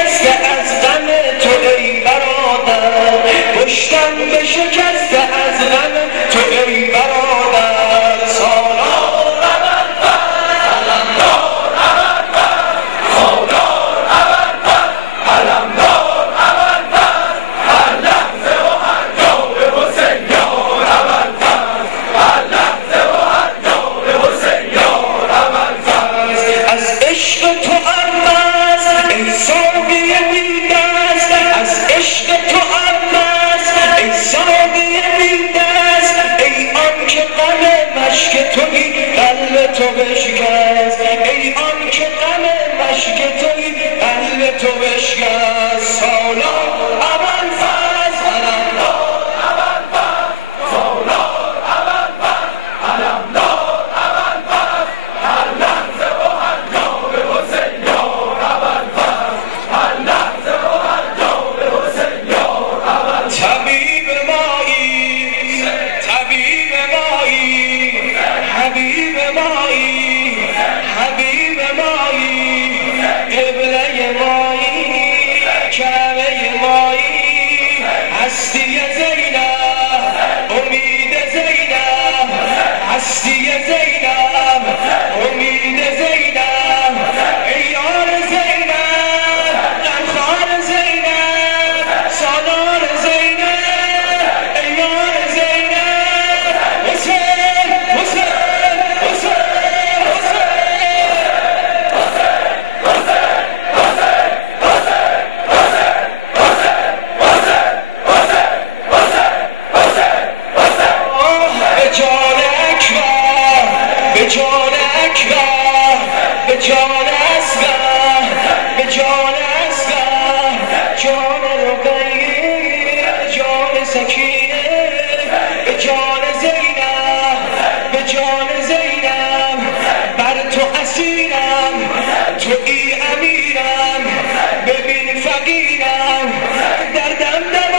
شکسته از غم تو ای برادر، پشتم بشکسته از غم تو ای برادر. سالار ابوالفضل علمدار ابوالفضل، سالار ابوالفضل علمدار ابوالفضل، هر لحظه و هر جا به حسین یار ابوالفضل، هر لحظه و هر جا به حسین یار ابوالفضل. از عشق تو ارمست ای ساقی بی دست، از عشق تو ارمست ای ساقی بی دست، ای آن که غم مشک تویی قلب تو بشکست، ای آن که غم مشک تویی قلب تو بشکست. سالار ابوالفضل علمدار ابوالفضل، سالار ابوالفضل علمدار ابوالفضل، هر لحظه و هر جا به حسین یار ابوالفضل، هر لحظه و هر جا به حسین یار ابوالفضل. طبیب مایی، طبیب مایی، حبیب مایی، حبیب مایی، قبله مایی، کعبه مایی، هستی زینب، امید زینب، هستی زینب، امید زینب، ای یار زینب، غمخوار زینب، سالار زینب، ای یار زینب. حسین حسین حسین به جان اکبر، به جان اکبر، به جان اصغر، به جان اصغر، جان رقیه، جان سکینه، به جان زینب، به جان زینب، بر تو اسیرم تویی امیرم، ببین فقیرم، دردم در